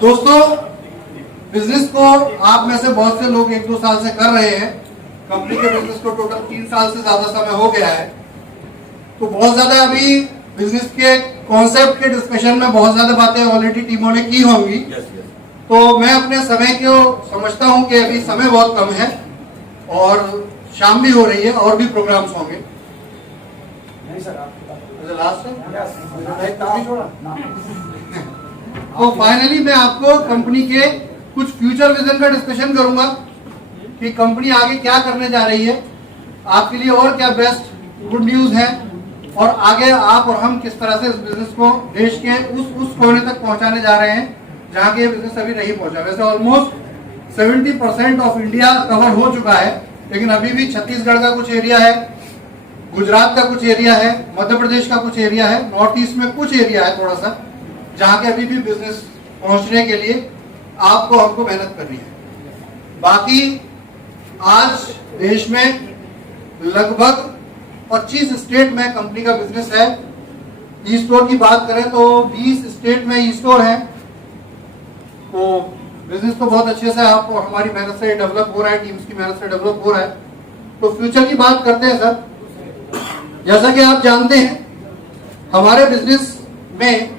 दोस्तों, बिजनेस को आप में से बहुत से लोग 1-2 साल से कर रहे हैं। कंपनी के बिजनेस को टोटल 3 साल से ज्यादा समय हो गया है। तो बहुत ज्यादा अभी बिजनेस के कॉन्सेप्ट के डिस्कशन में बहुत ज्यादा बातें ऑलरेडी टीमों ने की होंगी। तो मैं अपने समय को समझता हूं कि अभी समय बहुत कम है और शाम भी हो रही है और भी प्रोग्राम्स होंगे। तो फाइनली मैं आपको कंपनी के कुछ फ्यूचर विजन का डिस्कशन करूंगा कि कंपनी आगे क्या करने जा रही है, आपके लिए और क्या बेस्ट गुड न्यूज है और आगे आप और हम किस तरह से इस बिजनेस को देश के उस कोने तक पहुंचाने जा रहे हैं जहां के बिजनेस अभी नहीं पहुंचा। वैसे ऑलमोस्ट 70% ऑफ इंडिया कवर हो चुका है, लेकिन अभी भी छत्तीसगढ़ का कुछ एरिया है, गुजरात का कुछ एरिया है, मध्य प्रदेश का कुछ एरिया है, नॉर्थ ईस्ट में कुछ एरिया है थोड़ा सा, जहां के अभी भी बिजनेस पहुंचने के लिए आपको हमको मेहनत करनी है। बाकी आज देश में लगभग 25 स्टेट में कंपनी का बिजनेस है। ई स्टोर की बात करें तो 20 स्टेट में ई स्टोर है। तो बिजनेस तो बहुत अच्छे से आप और हमारी मेहनत से डेवलप हो रहा है, टीम्स की मेहनत से डेवलप हो रहा है। तो फ्यूचर की बात करते हैं सर। जैसा कि आप जानते हैं, हमारे बिजनेस में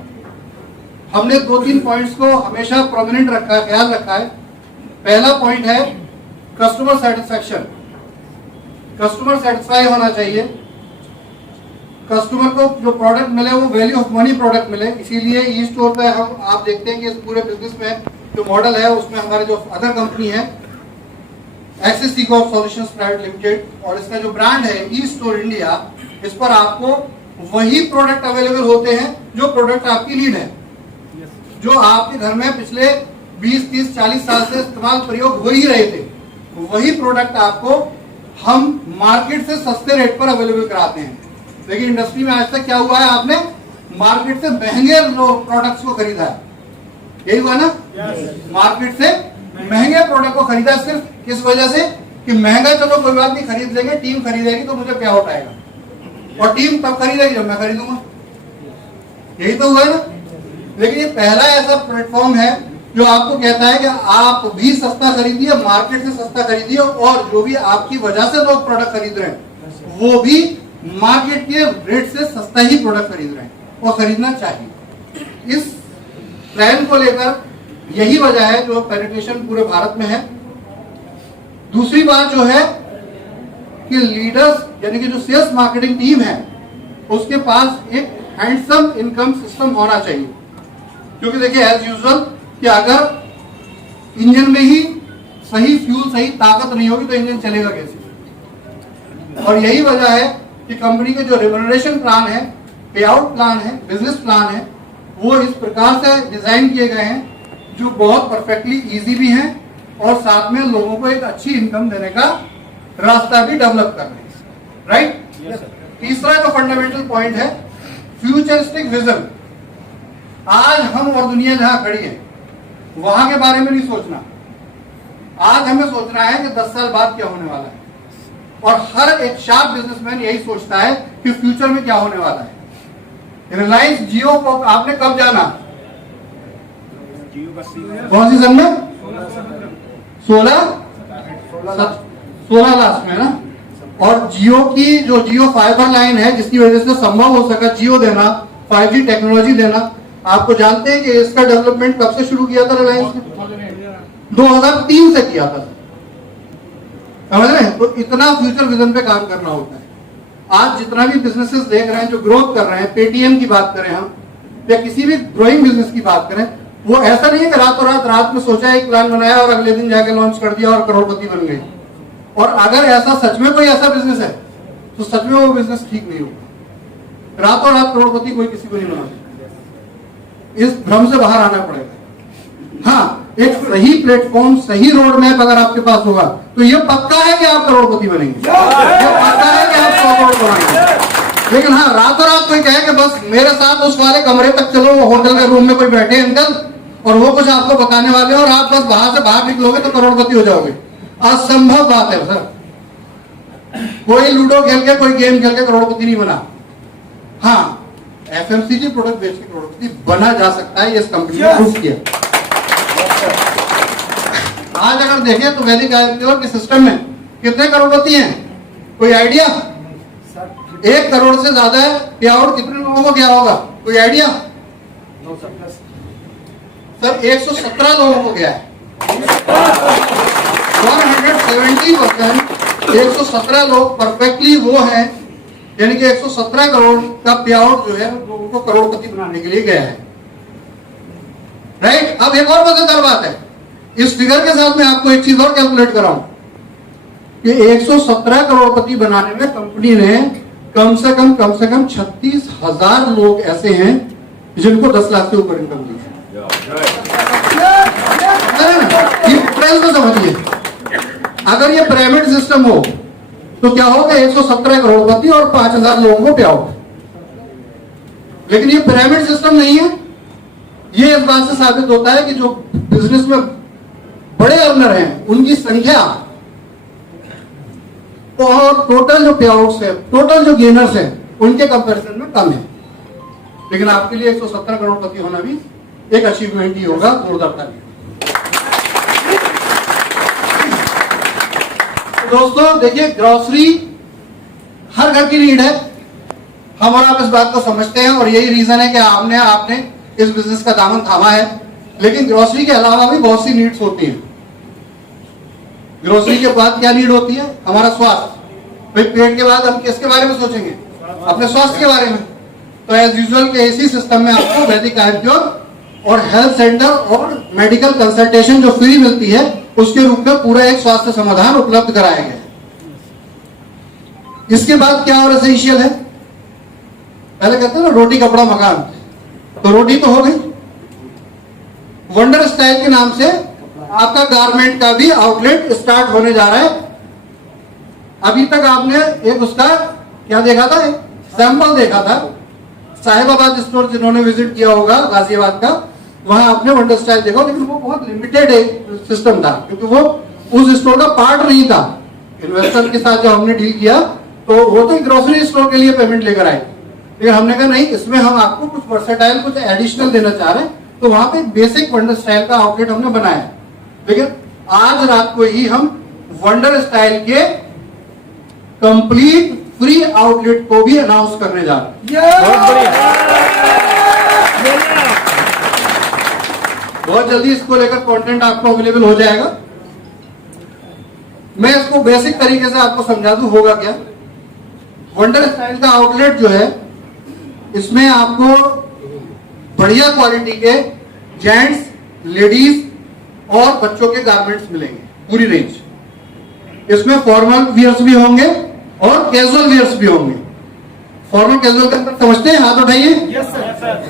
हमने 2-3 पॉइंट्स को हमेशा प्रोमिनेंट रखा है, ख्याल रखा है। पहला पॉइंट है कस्टमर सेटिस्फैक्शन। कस्टमर सेटिस्फाई होना चाहिए, कस्टमर को जो प्रोडक्ट मिले वो वैल्यू ऑफ मनी प्रोडक्ट मिले। इसीलिए ई स्टोर पे हम आप देखते हैं कि इस पूरे बिजनेस में जो मॉडल है उसमें हमारे जो अदर कंपनी है एक्सिस सी-कॉर्प सॉल्यूशंस प्राइवेट लिमिटेड और इसका जो ब्रांड है ई स्टोर इंडिया, इस पर आपको वही प्रोडक्ट अवेलेबल होते हैं जो प्रोडक्ट आपकी नीड है, जो आपके घर में पिछले 20, 30, 40 साल से इस्तेमाल प्रयोग हो ही रहे थे। वही प्रोडक्ट आपको हम मार्केट से सस्ते रेट पर अवेलेबल कराते हैं। लेकिन इंडस्ट्री में आज तक क्या हुआ है, आपने मार्केट से महंगे प्रोडक्ट्स को खरीदा है। यही हुआ ना? मार्केट से महंगे प्रोडक्ट को खरीदा सिर्फ किस वजह से कि महंगा, चलो कोई बात नहीं, खरीद लेंगे, टीम खरीदेगी तो मुझे क्या उठाएगा, और टीम तब खरीदेगी जब मैं खरीदूंगा। यही तो हुआ ना? लेकिन ये पहला ऐसा प्लेटफॉर्म है जो आपको कहता है कि आप भी सस्ता खरीदिए, मार्केट से सस्ता खरीदिए, और जो भी आपकी वजह से लोग प्रोडक्ट खरीद रहे हैं वो भी मार्केट के रेट से सस्ता ही प्रोडक्ट खरीद रहे हैं और खरीदना चाहिए। इस प्लान को लेकर यही वजह है जो पेनिट्रेशन पूरे भारत में है। दूसरी बात जो है कि लीडर्स यानी कि जो सेल्स मार्केटिंग टीम है उसके पास एक हैंडसम इनकम सिस्टम होना चाहिए। क्योंकि देखिए एज यूजुअल कि अगर इंजन में ही सही फ्यूल, सही ताकत नहीं होगी तो इंजन चलेगा कैसे। और यही वजह है कि कंपनी के जो रेम्यूनरेशन प्लान है, पे आउट प्लान है, बिजनेस प्लान है, वो इस प्रकार से डिजाइन किए गए हैं जो बहुत परफेक्टली इजी भी हैं और साथ में लोगों को एक अच्छी इनकम देने का रास्ता भी डेवलप कर रहे हैं। राइट? तीसरा जो फंडामेंटल पॉइंट है फ्यूचरिस्टिक विजन। आज हम और दुनिया जहां खड़ी है वहां के बारे में नहीं सोचना, आज हमें सोचना है कि 10 साल बाद क्या होने वाला है। और हर एक शार्प बिजनेसमैन यही सोचता है कि फ्यूचर में क्या होने वाला है। रिलायंस जियो को आपने कब जाना? कौन सी सन में? 16 लास्ट में ना। और जियो की जो जियो फाइबर लाइन है जिसकी वजह से संभव हो सका जियो देना, 5G टेक्नोलॉजी देना, आपको जानते हैं कि इसका डेवलपमेंट कब से शुरू किया था रिलायंस ने? 2003 से किया था। समझ रहे हैं? तो इतना फ्यूचर विजन पे काम करना होता है। आज जितना भी बिजनेसेस देख रहे हैं जो ग्रोथ कर रहे हैं, पेटीएम की बात करें हम या किसी भी ग्रोइंग बिजनेस की बात करें, वो ऐसा नहीं है कि रातों रात में सोचा, एक प्लान बनाया और अगले दिन जाके लॉन्च कर दिया और करोड़पति बन गए। और अगर ऐसा सच में कोई ऐसा बिजनेस है तो सच में वो बिजनेस ठीक नहीं होगा। रातों रात करोड़पति कोई किसी को नहीं बना सकता। इस भ्रम से बाहर आना पड़ेगा। हाँ, एक सही प्लेटफॉर्म, सही रोड मैप अगर आपके पास होगा तो ये पक्का है कि आप करोड़पति बनेंगे, ये पक्का है कि आप 100 करोड़ बनाएंगे। लेकिन हाँ, रातों रात कोई कहे कि बस मेरे साथ उस वाले कमरे तक चलो, वो होटल के रूम में कोई बैठे अंकल और वो कुछ आपको बताने वाले और आप बस वहां से बाहर निकलोगे तो करोड़पति हो जाओगे, असंभव बात है सर। कोई लूडो खेल के, कोई गेम खेल के करोड़पति नहीं बना। हाँ, एफएमसीजी प्रोडक्ट बेच के करोड़पति बना जा सकता है, ये इस कंपनी ने प्रूव किया। आज अगर देखें तो वैदिक आयुर्वेद के सिस्टम में कितने करोड़पति हैं, कोई आइडिया? 1 करोड़ से ज्यादा है। पे आउट कितने लोगों को गया होगा, कोई आइडिया? सर 117 लोगों को गया है। 170%, 117 लोग परफेक्टली वो हैं, यानी कि 117 करोड़ का पे आउट जो है लोगों को करोड़पति बनाने के लिए गया है। राइट। अब एक और मजेदार बात है, इस फिगर के साथ मैं आपको एक चीज और कैलकुलेट कराऊं कि 117 करोड़पति बनाने में कंपनी ने कम से कम 36,000 लोग ऐसे हैं जिनको 10 लाख से ऊपर इनकम दी है। तो समझिए, अगर ये पिरामिड सिस्टम हो तो क्या होगा, 117 करोड़पति और 5,000 लोगों को पे आउट। लेकिन ये पिरामिड सिस्टम नहीं है। ये इस बात से साबित होता है कि जो बिजनेस में बड़े अर्नर हैं उनकी संख्या और टोटल जो पे आउट्स है, टोटल जो गेनर्स हैं उनके कंपैरिजन में कम है। लेकिन आपके लिए 117 करोड़पति होना भी एक अचीवमेंट ही होगा। जोरदार ताली। दोस्तों देखिए, ग्रोसरी हर घर की नीड है। हम और आप इस बात को समझते हैं और यही रीजन है कि आपने इस बिजनेस का दामन थामा है। लेकिन ग्रोसरी के अलावा भी बहुत सी नीड्स होती हैं। ग्रोसरी के बाद क्या नीड होती है, हमारा स्वास्थ्य। भाई पेट के बाद हम किसके बारे में सोचेंगे, अपने स्वास्थ्य के बारे में। तो एज यूजुअल के इसी सिस्टम में आपको वैदिक आयुर्वेद और हेल्थ सेंटर और मेडिकल कंसल्टेशन जो फ्री मिलती है उसके रूप में पूरा एक स्वास्थ्य समाधान उपलब्ध कराया गया है। इसके बाद क्या और एसेंशियल है, पहले कहते हैं ना रोटी कपड़ा मकान, तो रोटी तो हो गई। वंडर स्टाइल के नाम से आपका गारमेंट का भी आउटलेट स्टार्ट होने जा रहा है। अभी तक आपने एक उसका क्या देखा था, सैंपल देखा था। साहिबाबाद स्टोर जिन्होंने विजिट किया होगा गाजियाबाद का, वहां आपने वंडर स्टाइल देखा, लेकिन वो बहुत लिमिटेड सिस्टम था क्योंकि वो उस स्टोर का पार्ट नहीं था। इन्वेस्टर के साथ जब हमने डील किया तो वो तो ग्रोसरी स्टोर के लिए पेमेंट लेकर आए, लेकिन हमने कहा नहीं, इसमें हम आपको कुछ वर्सेटाइल, कुछ एडिशनल देना चाह रहे हैं। तो वहां पे बेसिक वंडर स्टाइल का आउटलेट हमने बनाया। लेकिन आज रात को ही हम वंडर स्टाइल के कंप्लीट फ्री आउटलेट को भी अनाउंस करने जा रहे हैं। बहुत जल्दी इसको लेकर कंटेंट आपको अवेलेबल हो जाएगा। मैं इसको बेसिक तरीके से आपको समझा दूं होगा क्या। वंडर स्टाइल का आउटलेट जो है, इसमें आपको बढ़िया क्वालिटी के जेंट्स, लेडीज और बच्चों के गारमेंट्स मिलेंगे, पूरी रेंज। इसमें फॉर्मल वियर्स भी होंगे और कैजुअल वियर्स भी होंगे। फॉर्मल कैजुअल के अंदर समझते हैं, हाथ उठाइए। Yes sir.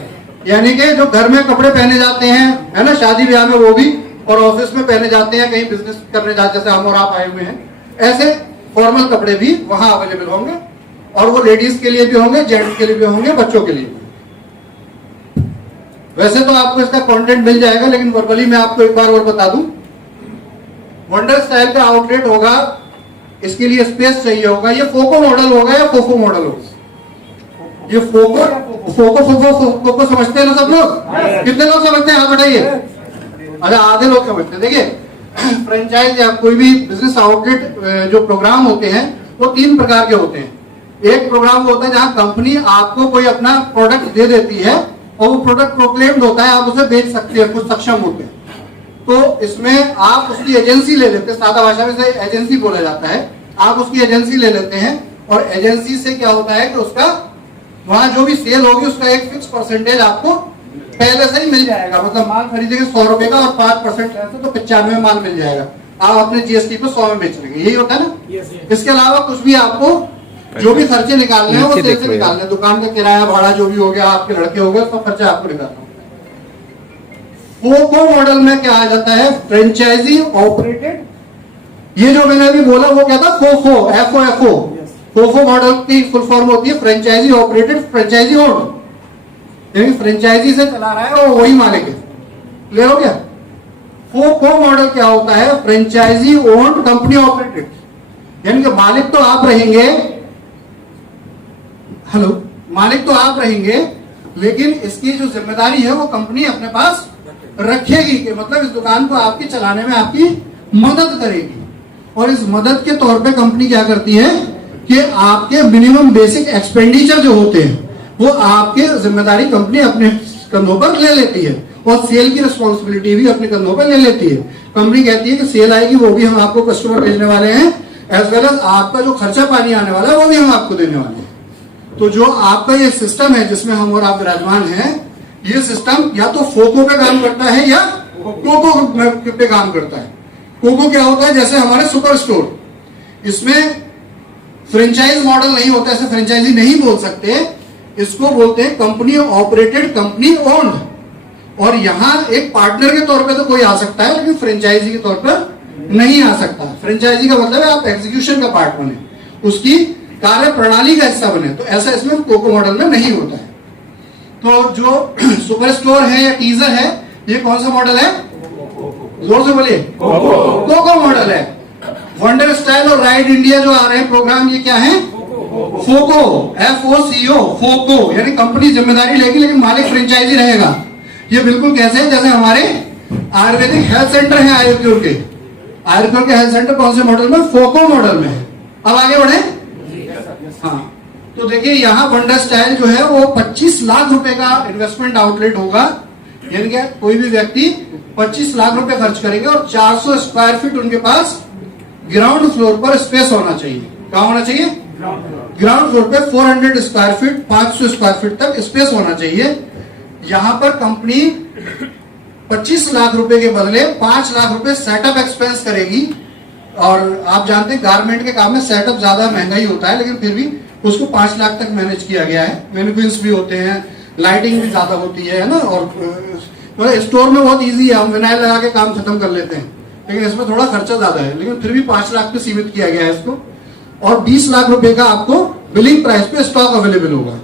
यानी कि जो घर में कपड़े पहने जाते हैं, है ना, शादी ब्याह में वो भी, और ऑफिस में पहने जाते हैं, कहीं बिजनेस करने जाते, जैसे हम और आप आए हुए हैं, ऐसे फॉर्मल कपड़े भी वहां अवेलेबल होंगे। और वो लेडीज के लिए भी होंगे, जेंट्स के लिए भी होंगे, बच्चों के लिए भी। वैसे तो आपको इसका कंटेंट मिल जाएगा, लेकिन वर्बली मैं आपको एक बार और बता दूं, वंडर स्टाइल का आउटलेट होगा, इसके लिए स्पेस चाहिए होगा। ये फोको मॉडल होगा या फोफो मॉडल होगा? ये फोको समझते हैं ना सब लोग? कितने लोग समझते हैं, हाथ बढ़ाइए। अच्छा, आधे लोग समझते हैं। देखिए, फ्रेंचाइज या कोई भी बिजनेस आउटलेट जो प्रोग्राम होते हैं वो 3 प्रकार के होते हैं। एक प्रोग्राम होता है जहां कंपनी आपको कोई अपना प्रोडक्ट दे देती है और वो प्रोडक्ट प्रोक्लेम्ड होता है, आप उसे बेच सकते हैं, कुछ सक्षम होते हैं। तो इसमें आप उसकी एजेंसी ले लेते हैं, सादा भाषा में से एजेंसी बोला जाता है। आप उसकी एजेंसी ले लेते हैं और एजेंसी से क्या होता है कि उसका वहां जो भी सेल होगी उसका एक फिक्स परसेंटेज आपको पहले से ही मिल जाएगा। मतलब माल खरीदेंगे 100 रुपए का और 5% लेते तो 95 में माल मिल जाएगा। आप अपने जीएसटी पे 100 में बेच लेंगे, यही होता है ना। इसके अलावा कुछ भी आपको जो भी खर्चे निकालने हैं वो सेल से निकालने हैं। दुकान का किराया भाड़ा जो भी हो गया, आपके लड़के हो गए, सब खर्चा आपको निकालना होगा। फोको मॉडल में क्या आ जाता है, फ्रेंचाइजी ऑपरेटेड। ये जो मैंने अभी बोला वो क्या था, फोफो, एफओ। फोफो मॉडल की फुल फॉर्म होती है फ्रेंचाइजी ऑपरेटेड, फ्रेंचाइजी ओन्ड। यानी फ्रेंचाइजी से चला रहा है वो वही मालिक है। क्लियर हो गया? फोको मॉडल क्या होता है, फ्रेंचाइजी ओन्ड कंपनी ऑपरेटेड। यानी कि मालिक तो आप रहेंगे, हेलो, मालिक तो आप रहेंगे, लेकिन इसकी जो जिम्मेदारी है वो कंपनी अपने पास रखेगी। कि मतलब इस दुकान को आपकी चलाने में आपकी मदद करेगी। और इस मदद के तौर पे कंपनी क्या करती है कि आपके मिनिमम बेसिक एक्सपेंडिचर जो होते हैं वो आपके जिम्मेदारी कंपनी अपने कंधों पर ले लेती है, और सेल की रिस्पॉन्सिबिलिटी भी अपने कंधों पर ले लेती है। कंपनी कहती है कि सेल आएगी वो भी हम आपको कस्टमर भेजने वाले हैं, एज वेल एज आपका जो खर्चा पानी आने वाला है वो भी हम आपको देने वाले हैं। तो जो आपका ये सिस्टम है जिसमें हम और आप विराजमान हैं, ये सिस्टम या तो फोको पे काम करता है या कोको पे काम करता है। कोको क्या होता है, जैसे हमारे सुपर स्टोर, इसमें फ्रेंचाइज मॉडल नहीं होता, ऐसे फ्रेंचाइजी नहीं बोल सकते, इसको बोलते हैं कंपनी ऑपरेटेड, कंपनी ओन्ड। और यहां एक पार्टनर के तौर पे तो कोई आ सकता है, लेकिन फ्रेंचाइजी के तौर पर नहीं आ सकता। फ्रेंचाइजी का मतलब है आप एग्जीक्यूशन का पार्ट बने, उसकी कार्य प्रणाली का हिस्सा बने, तो ऐसा इसमें कोको मॉडल में नहीं होता है। तो जो सुपर स्टोर है या टीजर है, ये कौन सा मॉडल है, जोर से बोलिए, कोको मॉडल है। वंडर स्टाइल और राइड इंडिया जो आ रहे हैं प्रोग्राम, ये क्या है, फोको, FOCO, फोको, यानी कंपनी जिम्मेदारी लेगी लेकिन मालिक फ्रेंचाइजी रहेगा। ये बिल्कुल कैसे है, जैसे हमारे आयुर्वेदिक हेल्थ सेंटर है आयुर्क्योर के, आयुर्क्योर के हेल्थ सेंटर कौन से मॉडल में, फोको मॉडल में है। अब आगे बढ़े, हाँ, तो देखिए यहाँ वंडर स्टाइल जो है वो 25 लाख रुपए का इन्वेस्टमेंट आउटलेट होगा, यानी क्या कोई भी व्यक्ति 25 लाख रुपए खर्च करेंगे और 400 स्क्वायर फीट उनके पास ग्राउंड फ्लोर पर स्पेस होना चाहिए। क्या होना चाहिए, ग्राउंड फ्लोर पे 400 स्क्वायर फीट, 500 स्क्वायर फीट तक स्पेस होना चाहिए। यहां पर कंपनी 25 लाख रुपए के बदले 5 लाख रुपए सेटअप एक्सपेंस करेगी। और आप जानते हैं गारमेंट के काम में सेटअप ज्यादा महंगा ही होता है, लेकिन फिर भी उसको 5 लाख तक मैनेज किया गया है। मैनिक्विन्स भी होते हैं, लाइटिंग भी ज्यादा होती है ना, और स्टोर में बहुत इजी है, हम विनाइल लगा के काम खत्म कर लेते हैं, लेकिन इसमें थोड़ा खर्चा ज्यादा है, लेकिन फिर भी 5 लाख पे सीमित किया गया है इसको। और 20 लाख रुपए का आपको बिलिंग प्राइस पे स्टॉक अवेलेबल होगा।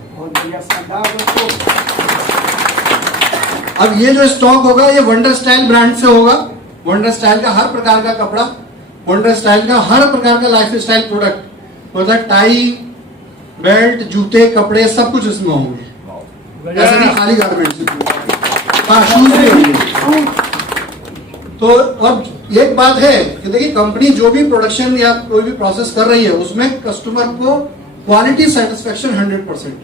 अब ये जो स्टॉक होगा ये वंडर स्टाइल ब्रांड से होगा। वंडर स्टाइल का हर प्रकार का कपड़ा, वंडर स्टाइल का हर प्रकार का लाइफ स्टाइल प्रोडक्ट, मतलब टाई, बेल्ट, जूते, कपड़े सब कुछ इसमें होंगे, ऐसा नहीं खाली गारमेंट्स, हाँ शूज भी होंगे। तो और एक बात है कि देखिए कंपनी जो भी प्रोडक्शन या कोई भी प्रोसेस कर रही है उसमें कस्टमर को क्वालिटी सेटिस्फेक्शन 100%,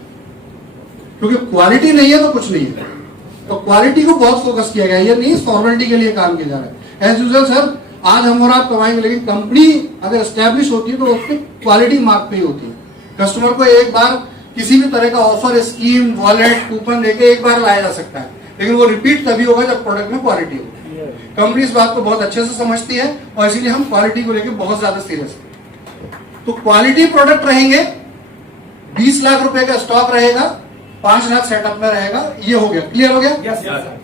क्योंकि क्वालिटी नहीं है तो कुछ नहीं है। तो क्वालिटी को बहुत फोकस किया गया है, ये नहीं फॉर्मेलिटी के लिए काम किया जा रहा है। एज यूजुअल सर आज हम और आप कमाएंगे, लेकिन कंपनी अगर एस्टेब्लिश होती है तो उसकी क्वालिटी मार्क पे ही होती है। कस्टमर को एक बार किसी भी तरह का ऑफर, स्कीम, वॉलेट, कूपन देके एक बार लाया जा सकता है, लेकिन वो रिपीट तभी होगा जब प्रोडक्ट में क्वालिटी हो। कंपनी इस बात को बहुत अच्छे से समझती है और इसीलिए हम क्वालिटी को लेकर बहुत ज्यादा सीरियस हैं। तो क्वालिटी प्रोडक्ट रहेंगे, 20 लाख रुपए का स्टॉक रहेगा, 5 लाख सेटअप में रहेगा। ये हो गया, क्लियर हो गया।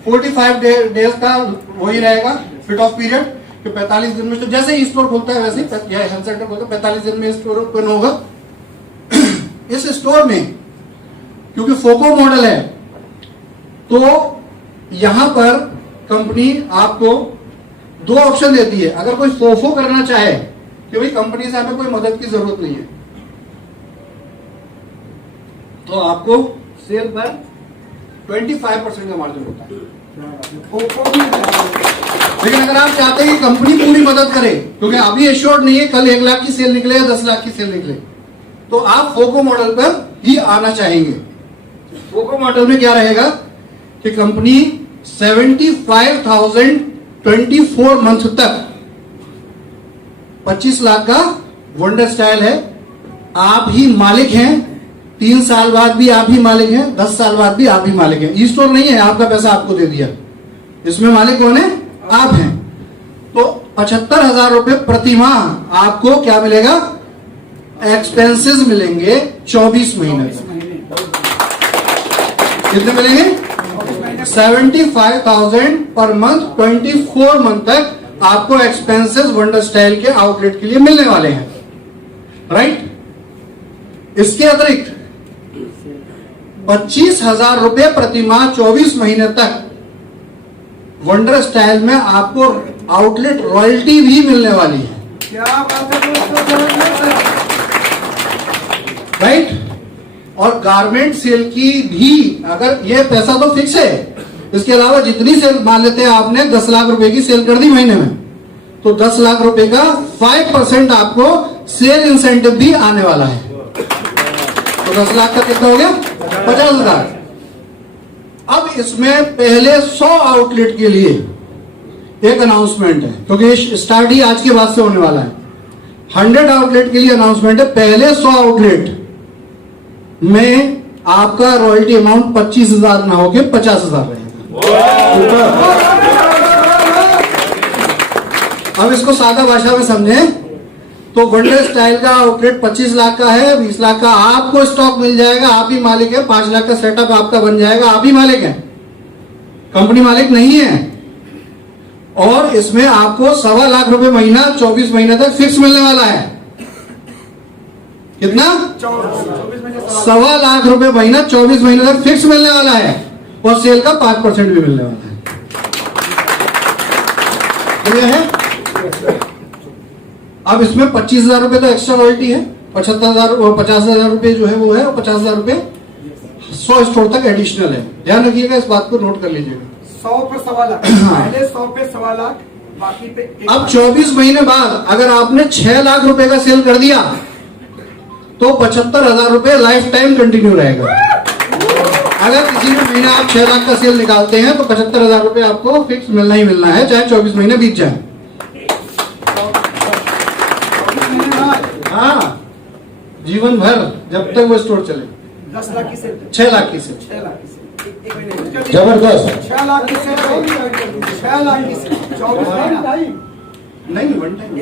45 डेज का वही रहेगा फिट ऑफ पीरियड, कि 45 दिन में, तो जैसे ही स्टोर खुलता है वैसे ही हेल्थ सेंटर खुलता है, 45 दिन में स्टोर ओपन होगा। इस स्टोर में क्योंकि फोको मॉडल है तो यहां पर कंपनी आपको 2 ऑप्शन देती है। अगर कोई फोफो करना चाहे कि भाई कंपनी से हमें कोई मदद की जरूरत नहीं है, तो आपको सेल पर 25% का मार्जिन होता है। लेकिन अगर आप चाहते हैं कि कंपनी पूरी मदद करे, क्योंकि अभी एश्योर्ड नहीं है कल 1 लाख की सेल निकले या 10 लाख की सेल निकले, तो आप फोको मॉडल पर ही आना चाहेंगे। फोको मॉडल में क्या रहेगा कि कंपनी 75,000 24 मंथ तक 25 लाख का वंडर स्टाइल है, आप ही मालिक हैं, 3 साल बाद भी आप ही मालिक हैं, 10 साल बाद भी आप ही मालिक हैं। ई स्टोर नहीं है, आपका पैसा आपको दे दिया, इसमें मालिक कौन है, आप हैं। तो 75,000 रुपए प्रति माह आपको क्या मिलेगा, एक्सपेंसेस मिलेंगे 24 महीने तक। कितने मिलेंगे, 75,000 पर मंथ, 24 मंथ तक आपको एक्सपेंसेस वंडर स्टाइल के आउटलेट के लिए मिलने वाले हैं, राइट। इसके अतिरिक्त 25,000 रुपए प्रति माह 24 महीने तक वंडर स्टाइल में आपको आउटलेट रॉयल्टी भी मिलने वाली है, क्या बात है, राइट। और गारमेंट सेल की भी, अगर ये पैसा तो फिक्स है, इसके अलावा जितनी सेल मान लेते हैं आपने 10 लाख रुपए की सेल कर दी महीने में, तो 10 लाख रुपए का 5% आपको सेल इंसेंटिव भी आने वाला है। तो 10 लाख का कितना हो गया? 50,000। अब इसमें पहले 100 आउटलेट के लिए एक अनाउंसमेंट है, क्योंकि स्टार्ट ही आज के बाद से होने वाला है। 100 आउटलेट के लिए अनाउंसमेंट है। पहले 100 आउटलेट में आपका रॉयल्टी अमाउंट 25,000 ना होके 50,000 रहेगा। अब इसको सादा भाषा में समझें तो वंडर स्टाइल का आउटलेट 25 लाख का है, 20 लाख का आपको स्टॉक मिल जाएगा, आप ही मालिक है। 5 लाख का सेटअप आपका बन जाएगा, आप ही मालिक है, कंपनी मालिक नहीं है। और इसमें आपको 1.25 लाख रुपए महीना 24 महीने तक फिक्स मिलने वाला है। कितना? 1.25 लाख रुपए महीना 24 महीने तक फिक्स मिलने वाला है, और सेल का 5% भी मिलने वाला है। क्लियर है? अब इसमें 25,000 रुपए तो एक्स्ट्रा रॉयल्टी है, 50,000 रुपए जो है वो है, और 50,000 रुपए 100 स्टोर तक एडिशनल है। ध्यान रखिएगा, इस बात को नोट कर लीजिएगा। 100 पे 1.25 लाख, पहले 100 पे 1.25 लाख, बाकी पे अब 24 महीने बाद अगर आपने 6 लाख रुपए का सेल कर दिया तो 75,000 रुपए लाइफ टाइम कंटिन्यू रहेगा। अगर किसी भी महीने आप 6 लाख का सेल निकालते हैं तो 75,000 रुपए आपको फिक्स मिलना ही मिलना है, चाहे 24 महीने बीत जाए। हाँ, जीवन भर जब तक वो स्टोर चले। 10 लाख की सेल, 6 लाख की सेल, 6 लाख की सेल, जबरदस्त। 6 लाख की सेल, 6 लाख की सेल, 24 महीना नहीं, वन टाइम।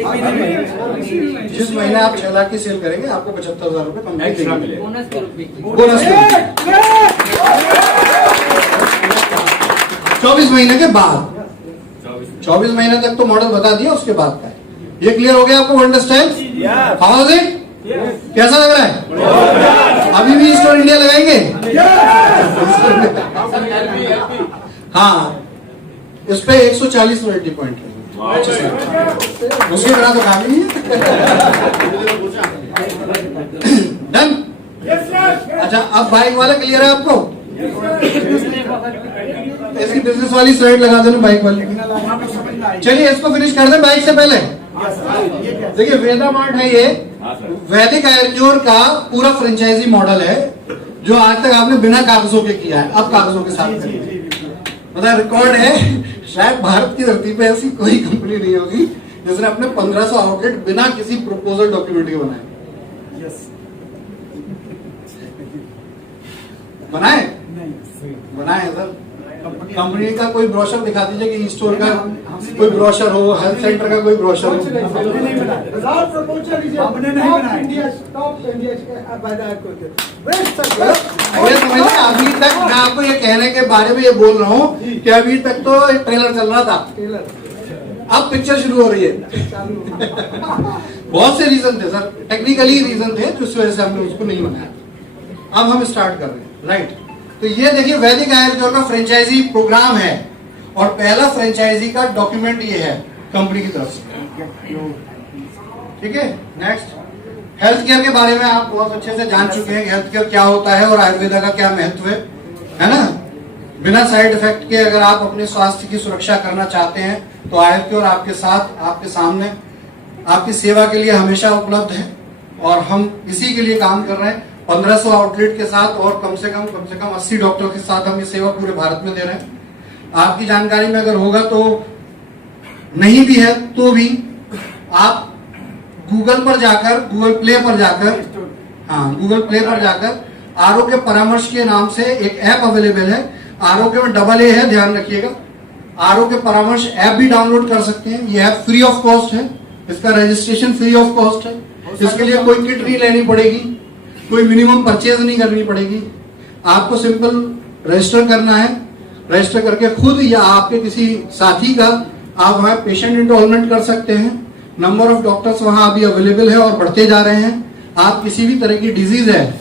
जिस महीने आप 6 लाख की सेल करेंगे आपको 75,000 रुपए कंपनी देगी, बोनस के। 24 महीने के बाद, 24 महीने तक तो मॉडल बता दिया, उसके बाद का है। ये क्लियर हो गया आपको wonder style? How is it? कैसा लग रहा है? अभी भी स्टोर इंडिया लगाएंगे? हाँ, इस पे 140 रॉयल्टी पॉइंट है। उसके तरह तो काम ही है। डन? अच्छा, अब बाइक वाला क्लियर है आपको? इसकी बिजनेस वाली स्लाइड लगा देना, बाइक वाली। चलिए इसको फिनिश कर दें बाइक से पहले। देखिए, वेदा मार्ट है, ये वैदिक आयुर्वेद का पूरा फ्रेंचाइजी मॉडल है, जो आज तक आपने बिना कागजों के किया है, अब कागजों के साथ करिए। मतलब रिकॉर्ड है, शायद भारत की धरती पे ऐसी कोई कंपनी नहीं होगी जिसने अपने 1500 आउटलेट बिना किसी प्रपोजल डॉक्यूमेंट के बनाए। बनाए सर। कंपनी का कोई ब्रोशर दिखा दीजिए कि स्टोर का कोई ब्रोशर हो, हेल्थ सेंटर का कोई ब्रोशर हो। हमने नहीं बनाया। अभी तक मैं आपको ये कहने के बारे में ये बोल रहा हूँ कि अभी तक तो ट्रेलर चल रहा था, अब पिक्चर शुरू हो रही है। बहुत से रीजन थे सर, टेक्निकली रीजन थे जिस वजह से हमने उसको नहीं बनाया। अब हम स्टार्ट कर रहे हैं, राइट? तो ये देखिए, वैदिक आयुर्वेद का फ्रेंचाइजी प्रोग्राम है, और पहला फ्रेंचाइजी का डॉक्यूमेंट ये है कंपनी की तरफ से। ठीक है, नेक्स्ट। हेल्थ केयर के बारे में आप बहुत अच्छे से जान चुके हैं, हेल्थ केयर क्या होता है और आयुर्वेदा का क्या महत्व है ना? बिना साइड इफेक्ट के अगर आप अपने स्वास्थ्य की सुरक्षा करना चाहते हैं तो आयुर्वेद आपके साथ, आपके सामने, आपकी सेवा के लिए हमेशा उपलब्ध है, और हम इसी के लिए काम कर रहे हैं। 1500 आउटलेट के साथ और कम से कम 80 डॉक्टर के साथ हम ये सेवा पूरे भारत में दे रहे हैं। आपकी जानकारी में अगर होगा तो, नहीं भी है तो भी आप गूगल पर जाकर, गूगल प्ले पर जाकर आरोग्य परामर्श के नाम से एक ऐप अवेलेबल है। आरोग्य में डबल ए है, ध्यान रखिएगा। आरोग्य परामर्श ऐप भी डाउनलोड कर सकते हैं। यह ऐप फ्री ऑफ कॉस्ट है, इसका रजिस्ट्रेशन फ्री ऑफ कॉस्ट है। इसके लिए कोई किट नहीं लेनी पड़ेगी, कोई मिनिमम परचेज नहीं करनी पड़ेगी। आपको सिंपल रजिस्टर करना है। रजिस्टर करके खुद या आपके किसी साथी का आप वहां पेशेंट इनरोलमेंट कर सकते हैं। नंबर ऑफ डॉक्टर्स वहां अभी अवेलेबल है और बढ़ते जा रहे हैं। आप किसी भी तरह की डिजीज है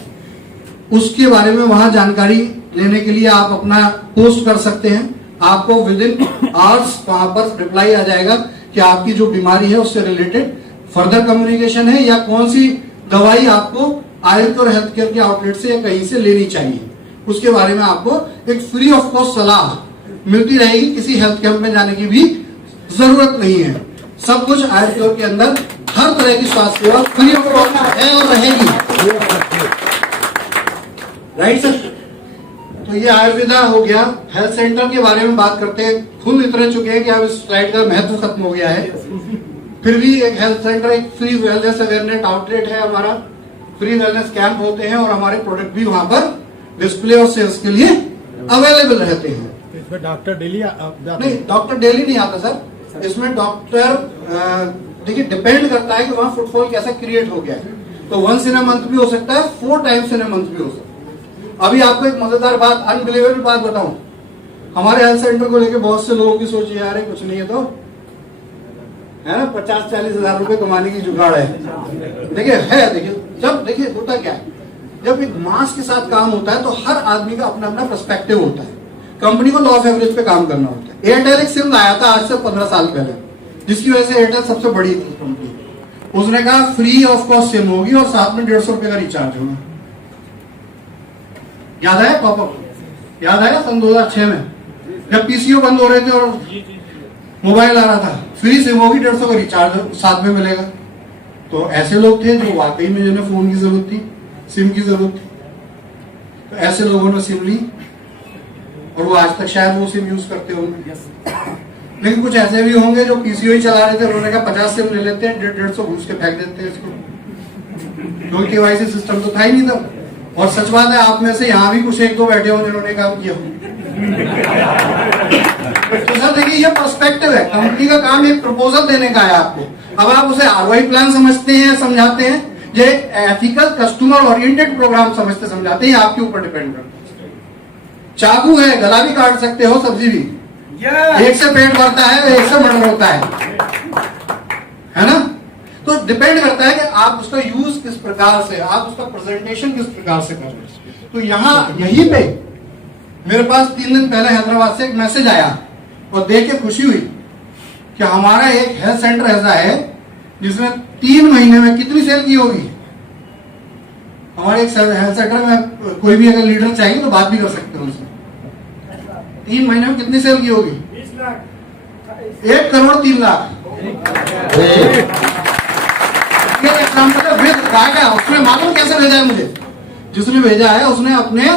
उसके बारे में वहां जानकारी लेने के लिए आप अपना पोस्ट कर सकते हैं। आपको विद इन आवर्स वहां पर रिप्लाई आ जाएगा कि आपकी जो बीमारी है उससे रिलेटेड फर्दर कम्युनिकेशन है या कौन सी दवाई आपको आयुर्वेद और हेल्थ केयर के आउटलेट से या कहीं से लेनी चाहिए, उसके बारे में आपको एक फ्री ऑफ कॉस्ट सलाह मिलती रहेगी। किसी हेल्थ कैंप में जाने की भी जरूरत नहीं है। सब कुछ आयुर्वेद के अंदर हर तरह की स्वास्थ्य सेवा फ्री ऑफ कॉस्ट है और रहेगी। Right sir. तो ये आयुर्वेदा हो गया। हेल्थ सेंटर के बारे में बात करते हैं, खुद इतने चुके हैं कि अब इस स्लाइड का महत्व खत्म हो गया है। फिर भी एक हेल्थ सेंटर एक फ्री वेलनेस अवेयरनेस आउटलेट है हमारा। फ्री वेलनेस कैंप होते हैं और हमारे प्रोडक्ट भी वहां पर डिस्प्ले और सेल्स के लिए अवेलेबल रहते हैं। इसमें डॉक्टर डेली नहीं, डॉक्टर डेली नहीं आता सर। इसमें डॉक्टर देखिए डिपेंड करता है कि वहां फुटफॉल कैसा क्रिएट हो गया है। तो वंस इन अ मंथ भी हो सकता है, 4 टाइम्स इन अ मंथ भी हो सकता है। अभी आपको एक मजेदार बात, अनबिलीवेबल बात बताऊं, हमारे हेल्थ सेंटर को लेकर बहुत से लोगों की सोच ये आ रही कुछ नहीं है तो है ना, 50-40 हजार रुपए कमाने की जुगाड़ है। देखिए है, देखिए होता क्या है, जब एक मास के साथ काम होता है तो हर आदमी का अपना अपना पर्सपेक्टिव होता है। कंपनी को लॉ ऑफ एवरेज पे काम करना होता है। एयरटेल एक सिम लाया था आज से 15 साल पहले, जिसकी वजह से एयरटेल सबसे बड़ी थी कंपनी। उसने कहा फ्री ऑफ कॉस्ट सिम होगी और साथ में 150 रुपए का रिचार्ज होगा। याद आया पॉपअप? याद आया सन 2006 में जब पीसीओ बंद हो रहे थे और मोबाइल आ रहा था, फ्री सिम होगी, 150 का रिचार्ज साथ में मिलेगा। तो ऐसे लोग थे जो वाकई में जिन्हें फोन की जरूरत थी, सिम की जरूरत थी, तो ऐसे लोगों ने सिम ली और वो आज तक शायद वो सिम यूज करते होंगे। लेकिन कुछ ऐसे भी होंगे जो पीसीओ ही चला रहे थे, उन्होंने कहा 50 सिम ले लेते हैं, 150 घूस के फेंक देते हैं इसको। क्योंकि केवाईसी सिस्टम तो था ही नहीं था। और सच बात है, आप में से यहाँ भी कुछ एक दो बैठे हों जिन्होंने काम किया हो। तो सर देखिए ये पर्सपेक्टिव है, कंपनी का काम एक प्रपोजल देने का है आपको। अब आप उसे आरओआई प्लान समझते हैं, समझाते हैं, ये एथिकल कस्टमर ओरिएंटेड प्रोग्राम समझते समझाते हैं, आपके ऊपर डिपेंड करता है। चाकू है, गला भी काट सकते हो, सब्जी भी। एक से पेट भरता है, एक से मर्डर होता है ना। तो डिपेंड करता है कि आप उसका यूज किस प्रकार से, आप उसका प्रेजेंटेशन किस प्रकार से कर रहे हैं। तो यहाँ यहीं पे मेरे पास 3 दिन पहले हैदराबाद से एक मैसेज आया और देख के खुशी हुई कि हमारा एक हेल्थ सेंटर ऐसा है जिसने 3 महीने में कितनी सेल की होगी। हमारे एक हेल्थ सेंटर में कोई भी अगर लीडर चाहिए तो बात भी कर सकते हैं उनसे। 3 महीने में कितनी सेल की होगी? 1 करोड़ 3 लाख। एग्जाम्पल है, उसने मालूम कैसे भेजा है मुझे? जिसने भेजा है उसने अपने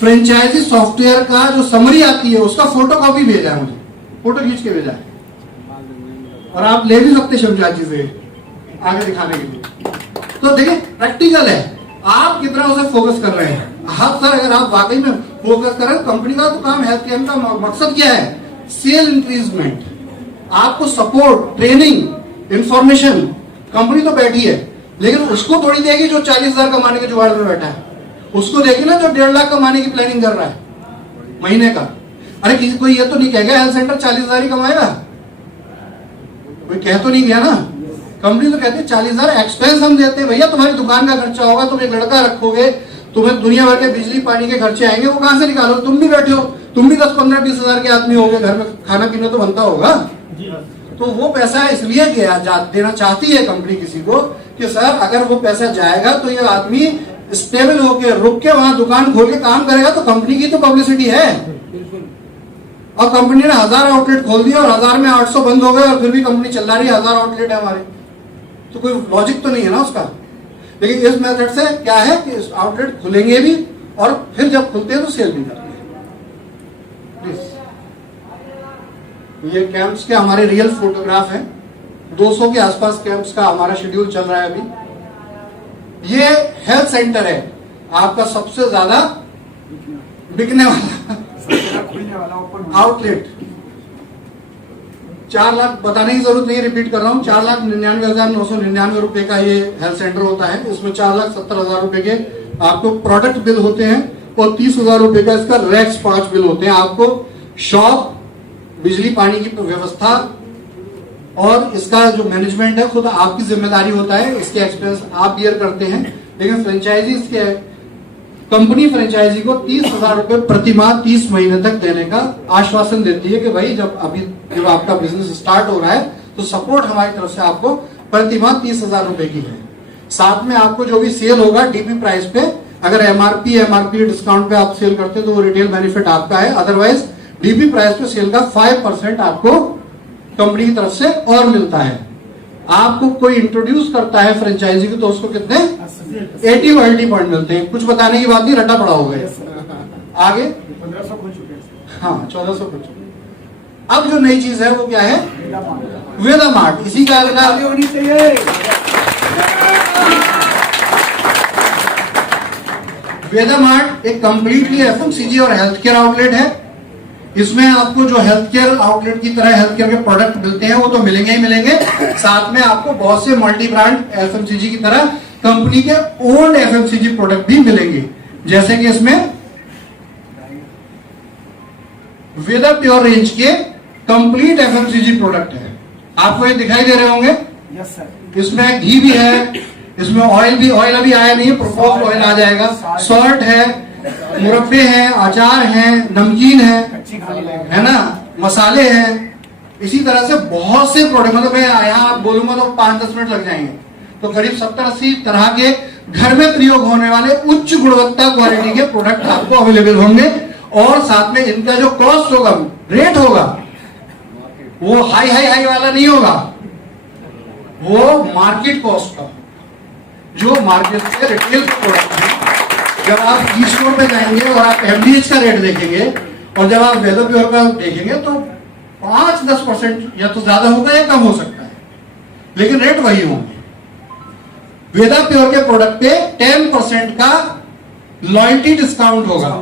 फ्रेंचाइजी सॉफ्टवेयर का जो समरी आती है उसका फोटो कॉपी भेजा है मुझे, फोटो खींच के भेजा है। और आप ले भी सकते शमशाजी से आगे दिखाने के लिए। तो देखिए प्रैक्टिकल है, आप कितना उसे फोकस कर रहे हैं। हाँ सर, अगर आप वाकई में फोकस कर रहे हैं, कंपनी का तो काम हेल्थ केयर का मकसद क्या है? सेल इंक्रीजमेंट, आपको सपोर्ट, ट्रेनिंग, इंफॉर्मेशन। कंपनी तो बैठी है लेकिन उसको थोड़ी देगी जो 40,000 कमाने के जुगाड़ में बैठा है, उसको देगी ना जो 1.5 लाख कमाने की प्लानिंग कर रहा है महीने का। अरे किसी कोई ये तो नहीं कहेगा हेल्थ सेंटर 40,000 ही कमाएगा, कोई कह तो नहीं गया ना। कंपनी तो कहती है 40,000 एक्सपेंस हम देते हैं भैया, तुम्हारी दुकान का खर्चा होगा, तुम एक लड़का रखोगे, तुम्हें दुनिया भर के बिजली पानी के खर्चे आएंगे, वो कहां से निकालो? तुम भी बैठे हो, तुम भी 10-15-20 हजार के आदमी होगे, घर में खाना पीना तो बनता होगा। तो वो पैसा इसलिए देना चाहती है कंपनी किसी को कि सर अगर वो पैसा जाएगा तो ये आदमी स्टेबल होकर रुक के वहां दुकान खोल के काम करेगा, तो कंपनी की तो पब्लिसिटी है। और कंपनी ने 1000 आउटलेट खोल दिया और 1000 में 800 बंद हो गए और फिर भी कंपनी चल रही है, 1000 आउटलेट है हमारे, तो कोई लॉजिक तो नहीं है ना उसका। लेकिन इस मेथड से क्या है कि आउटलेट खुलेंगे भी और फिर जब खुलते हैं तो सेल भी करते हैं। ये कैंप्स के हमारे रियल फोटोग्राफ हैं, 200 के आसपास कैंप्स का हमारा शेड्यूल चल रहा है अभी। ये हेल्थ सेंटर है आपका सबसे ज्यादा बिकने वाला आउटलेट। 4 लाख बताने की जरूरत नहीं, रिपीट कर रहा हूँ, 4,99,999 रुपए का ये हेल्थ सेंटर होता है। इसमें 4,70,000 रुपए के आपको प्रोडक्ट बिल होते हैं और 30,000 रुपए का इसका रैक्स 5 बिल होते हैं। आपको शॉप, बिजली पानी की व्यवस्था और इसका जो मैनेजमेंट है खुद आपकी जिम्मेदारी होता है, इसके एक्सपेंस आप बियर करते हैं। लेकिन फ्रेंचाइजी इसके कंपनी फ्रेंचाइजी को 30,000 रुपए प्रति माह 30 महीने तक देने का आश्वासन देती है कि भाई जब आपका बिजनेस स्टार्ट हो रहा है तो सपोर्ट हमारी तरफ से आपको प्रति माह 30,000 रुपए की है। साथ में आपको जो भी सेल होगा डीपी प्राइस पे, अगर एमआरपी डिस्काउंट पे आप सेल करते हैं तो वो रिटेल बेनिफिट आपका है, अदरवाइज डीपी प्राइस पे सेल का 5% आपको कंपनी की तरफ से और मिलता है। आपको कोई इंट्रोड्यूस करता है फ्रेंचाइजी को तो उसको कितने 80 रॉयल्टी पॉइंट मिलते हैं। कुछ बताने की बात नहीं, रटा पड़ा हो गया। आगे 1500 खुल चुके हैं। हाँ 1400 कुछ। अब जो नई चीज है वो क्या है? वेदा मार्ट। इसी का अगला होनी चाहिए। वेदा मार्ट एक कंप्लीटली एफएमसीजी और हेल्थ केयर आउटलेट है। इसमें आपको जो हेल्थ केयर आउटलेट की तरह हेल्थ केयर के प्रोडक्ट मिलते हैं वो तो मिलेंगे ही मिलेंगे, साथ में आपको बहुत से मल्टी ब्रांड एफएमसीजी की तरह कंपनी के ओल्ड एफएमसीजी प्रोडक्ट भी मिलेंगे। जैसे कि इसमें वेदा प्योर रेंज के कंप्लीट एफएमसीजी प्रोडक्ट है, आपको ये दिखाई दे रहे होंगे। Yes sir. इसमें घी भी है, इसमें ऑयल भी, ऑयल अभी आया नहीं है, प्रोपोज ऑयल आ जाएगा। सॉल्ट है, मुरब्बे हैं, अचार हैं, नमकीन है, कच्ची खाली लगेगी। है ना, मसाले हैं। इसी तरह से बहुत से प्रोडक्ट, मतलब मैं यहाँ बोलूंगा तो 5-10 मिनट लग जाएंगे। तो करीब 70-80 तरह के घर में प्रयोग होने वाले उच्च गुणवत्ता क्वालिटी के प्रोडक्ट आपको अवेलेबल होंगे। और साथ में इनका जो कॉस्ट होगा, रेट होगा, वो हाई वाला नहीं होगा, वो मार्केट कॉस्ट का, जो मार्केट से रिटेल प्रोडक्ट है। जब आप ई स्टोर पे जाएंगे और आप एमडीएच का रेट देखेंगे और जब आप वेदा प्योर का देखेंगे तो 5-10% या तो ज्यादा होगा या कम हो सकता है, लेकिन रेट वही होंगे। वेदा प्योर के प्रोडक्ट पे 10% का लॉयल्टी डिस्काउंट होगा,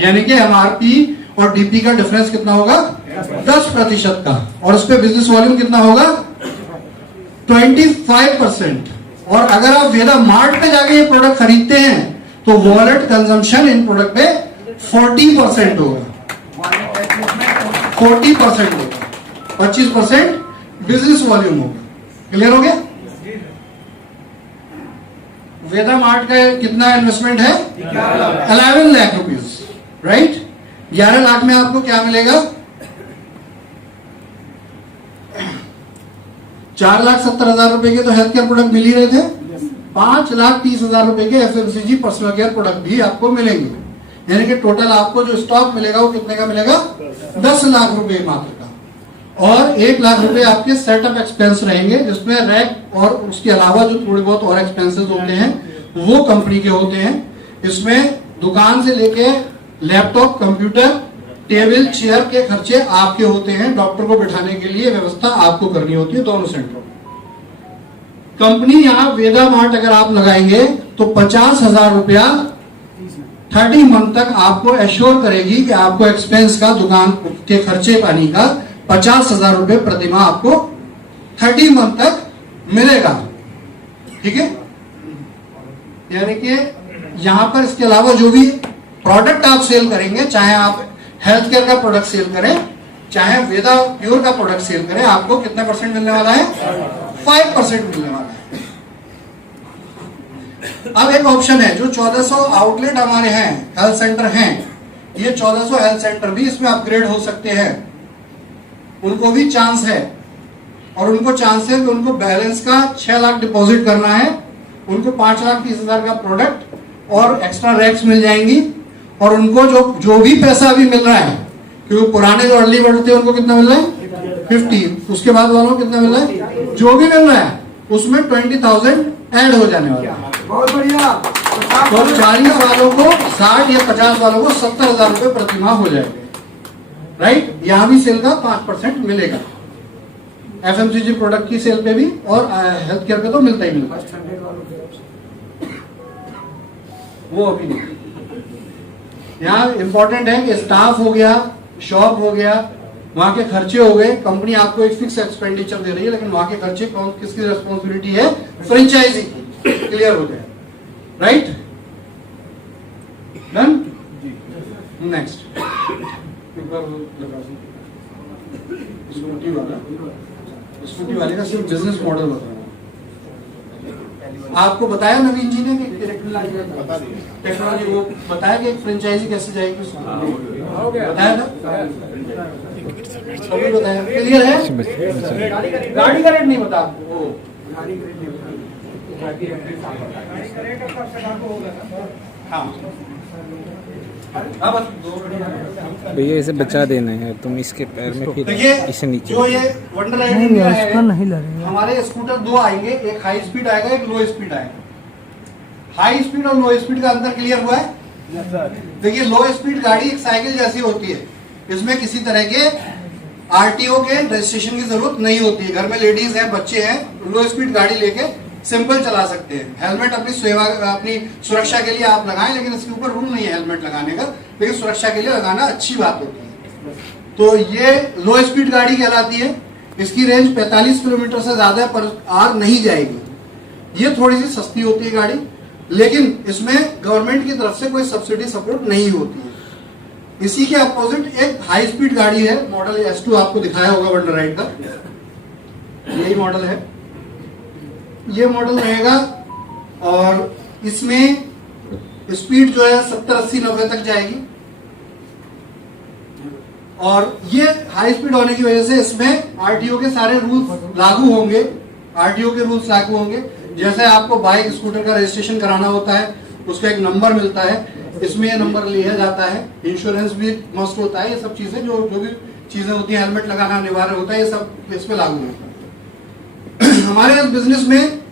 यानी कि एमआरपी और डीपी का डिफरेंस कितना होगा? 10% का। और उस पे बिजनेस वॉल्यूम कितना होगा? 25%। और अगर आप वेदा मार्ट पे जाके ये प्रोडक्ट खरीदते हैं तो वॉलेट कंजम्पशन इन प्रोडक्ट पे 40% होगा, 40% होगा, 25% बिजनेस वॉल्यूम होगा। क्लियर हो गया? वेदा मार्ट का कितना इन्वेस्टमेंट है? 11 लाख रुपीज, राइट। 11 लाख में आपको क्या मिलेगा? 4,70,000 रुपए के तो हेल्थ केयर प्रोडक्ट मिल ही रहे थे, 5,30,000 रुपए के एफएमसीजी पर्सनल केयर प्रोडक्ट भी आपको मिलेंगे। यानी कि टोटल आपको जो स्टॉक मिलेगा वो कितने का मिलेगा? 10 लाख रुपए मात्र का। और 1 लाख रुपए आपके सेटअप एक्सपेंस रहेंगे, जिसमें रैक और उसके अलावा जो थोड़े बहुत और एक्सपेंसेस होते हैं वो कंपनी के होते हैं। इसमें दुकान से लेके लैपटॉप, कंप्यूटर, टेबल, चेयर के खर्चे आपके होते हैं। डॉक्टर को बिठाने के लिए व्यवस्था आपको करनी होती है दोनों सेंटरों में। कंपनी यहाँ वेदा मार्ट अगर आप लगाएंगे तो 50,000 रुपया 30 मंथ तक आपको एश्योर करेगी कि आपको एक्सपेंस का, दुकान के खर्चे पानी का 50,000 रुपए प्रति माह आपको 30 मंथ तक मिलेगा। ठीक है, यानी कि यहां पर इसके अलावा जो भी प्रोडक्ट आप सेल करेंगे, चाहे आप हेल्थ केयर का प्रोडक्ट सेल करें, चाहे वेदा प्योर का प्रोडक्ट सेल करें, आपको कितना परसेंट मिलने वाला है? 5% मिलने वाला है। अब एक ऑप्शन है, जो 1400 आउटलेट हमारे हैं, हेल्थ सेंटर हैं, ये 1400 हेल्थ सेंटर भी इसमें अपग्रेड हो सकते हैं। उनको भी चांस है, और उनको चांस है कि उनको बैलेंस का 6 लाख डिपॉजिट करना है, उनको 5,30,000 का प्रोडक्ट और एक्स्ट्रा रैक्स मिल जाएंगी। और उनको जो भी पैसा अभी मिल रहा है, क्योंकि पुराने जो अर्ली बर्ड थे उनको कितना मिल रहा है? 50। उसके बाद वालों को कितना मिल रहा है? जो भी मिल रहा है उसमें 20,000 ऐड हो जाने वाला है। बहुत बढ़िया। तो 40 वालों को 60 या 50 वालों को 70,000 रुपए प्रति माह हो जाएंगे, राइट। यहां भी सेल का 5% मिलेगा, एफएमसीजी प्रोडक्ट की सेल पे भी, और हेल्थ केयर पे तो मिलता ही मिलता है, वो अभी नहीं। यहाँ इंपॉर्टेंट है कि स्टाफ हो गया, शॉप हो गया, वहां के खर्चे हो गए। कंपनी आपको एक फिक्स एक्सपेंडिचर दे रही है, लेकिन वहां के खर्चे कौन, किसकी रिस्पॉन्सिबिलिटी है? फ्रेंचाइजी की। क्लियर हो जाए, राइट। डन। नेक्स्ट स्कूटी वाले का सिर्फ बिजनेस मॉडल बताया आपको, बताया नवीन जी ने कि टेक्नोलॉजी, वो बताया कि एक फ्रेंचाइजी कैसे जाएगी, बताया था, सभी बताया। क्लियर है? गाड़ी का रेट नहीं बता वो, हाँ हाँ बस 2 मिनट। भैया इसे बचा देना है तुम इसके पैर में फिर देखिए इसे नीचे जो ये वंडर राइड इंडिया है, हमारे स्कूटर 2 आएंगे, एक हाई स्पीड आएगा, एक लो स्पीड आएगा। हाई स्पीड और लो स्पीड का अंतर क्लियर हुआ है? देखिए लो स्पीड गाड़ी एक साइकिल जैसी होती है, इसमें किसी तरह के आरटीओ के रजिस्ट्रेशन की जरूरत नहीं होती है। घर में लेडीज हैं, बच्चे हैं, लो स्पीड गाड़ी लेके सिंपल चला सकते हैं। हेलमेट अपनी सुरक्षा के लिए आप लगाएं, लेकिन इसके ऊपर रूल नहीं है हेलमेट लगाने का, लेकिन सुरक्षा के लिए लगाना अच्छी बात होती है। तो ये लो स्पीड गाड़ी कहलाती है। इसकी रेंज 45 किलोमीटर से ज्यादा पर आवर नहीं जाएगी। ये थोड़ी सी सस्ती होती है गाड़ी, लेकिन इसमें गवर्नमेंट की तरफ से कोई सब्सिडी सपोर्ट नहीं होती है। इसी के अपोजिट एक हाई स्पीड गाड़ी है, मॉडल S2 आपको दिखाया होगा वंडर राइड का, यही मॉडल है। ये मॉडल रहेगा और इसमें स्पीड जो है 70, 80, 90 तक जाएगी। और ये हाई स्पीड होने की वजह से इसमें आरटीओ के सारे रूल्स लागू होंगे। आरटीओ के रूल्स लागू होंगे, जैसे आपको बाइक स्कूटर का रजिस्ट्रेशन कराना होता है, उसका एक नंबर मिलता है, इसमें ये नंबर लिया जाता है। इंश्योरेंस भी मस्ट होता है। ये सब चीजें जो भी चीजें होती हैं, हेलमेट लगाना अनिवार्य होता है, ये सब इस पे लागू होता है। हमारे इस बिजनेस में